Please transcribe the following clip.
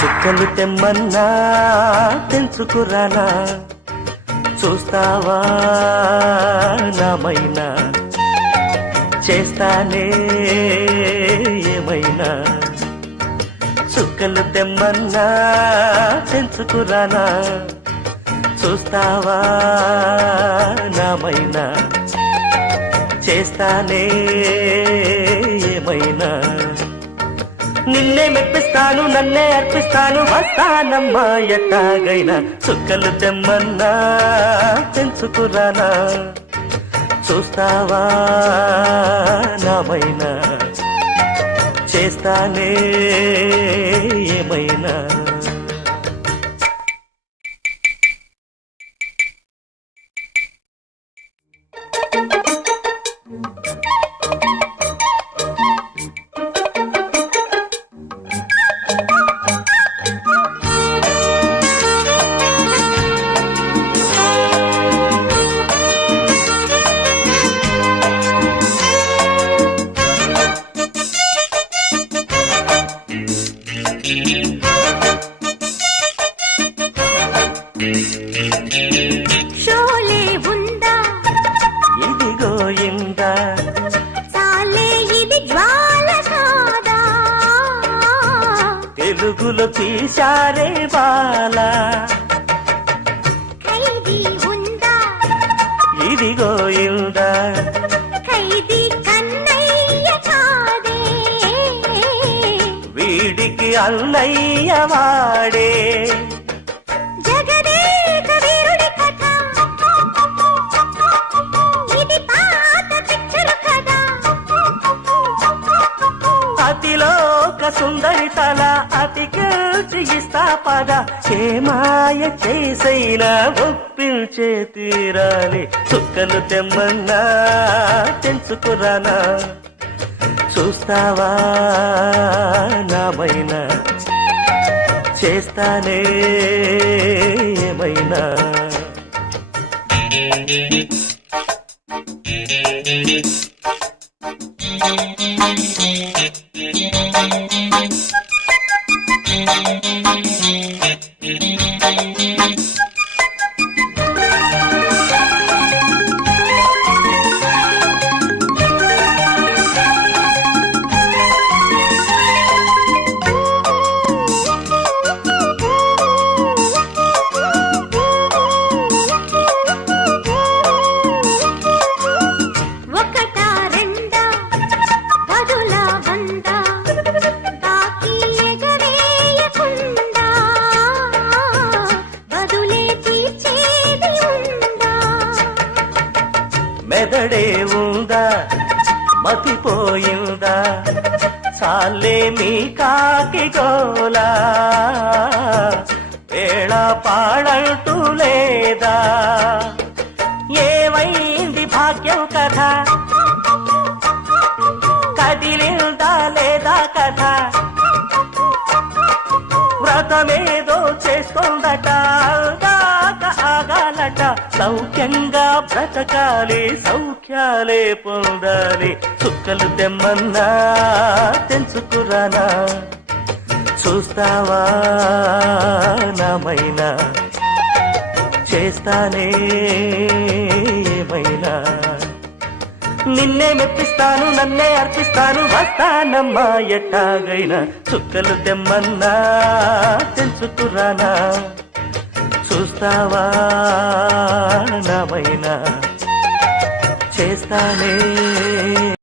చుక్కలు తెమ్మన్నా తెంచుకురానా, చూస్తావా నామైనా, చేస్తానే ఏమైనా. చుక్కలు తెమ్మన్నా తెంచుకురానా, చూస్తావా నామైనా, చేస్తానే ఏమైనా. నిన్నే మెప్పిస్తాను, నన్నే అర్పిస్తాను, వస్తానమ్మా ఎట్టాగైనా. చుక్కలు తెమ్మన్నా తెంచుకురానా, చూస్తావా నామైనా, చేస్తానే ఏమైనా. షోలే ఉందా ఇదిగో ఇందా, చాలే ఇది జ్వాల కాదా, తెలుగులో తీశారే బాల. ఖైదీ ఉందా ఇదిగో ఇందా, ఖైదీ కన్నయ్య కాదే, వీడికి అన్నయ్య వాడే. జగదేక వీరుడి కథ, ఇది పాత పిక్చర్ కదా. అతిలోక సుందరి తల అతికిల్చి ఇస్తా పద, ఏ మాయ చేసైనా ఒప్పించే తీరాలి. చుక్కలు తెమ్మన్నా తెంచుకురానా, చూస్తావా నామైనా, చేస్తానే ఏమైనా. ఒకటా రెండా పదులా వందా, బాకీ ఎగవేయకుండా బదులే తీర్చేది ఉందా. మెదడే ఉందా, మతిపోయిందా, చాలే మీ కాకి గోలా, వేళ పాడంటూ లేదా. ఏమైంది భాగ్యం కథ, కదిలిందా లేదా కథ, వ్రతమేదో చేస్తోందట, దాక ఆగాలట. సౌఖ్యంగా బ్రతకాలి, సౌఖ్యాలే పొందాలి. చుక్కలు తెమ్మన్నా తెంచుకురానా, చూస్తావా నామైనా, చేస్తానే ఏమైనా. నిన్నే మెప్పిస్తాను, నన్నే అర్పిస్తాను, వస్తానమ్మా ఎట్టాగైనా. చుక్కలు తెమ్మన్నా తెంచుకురానా, చూస్తావా నామైనా, చేస్తానే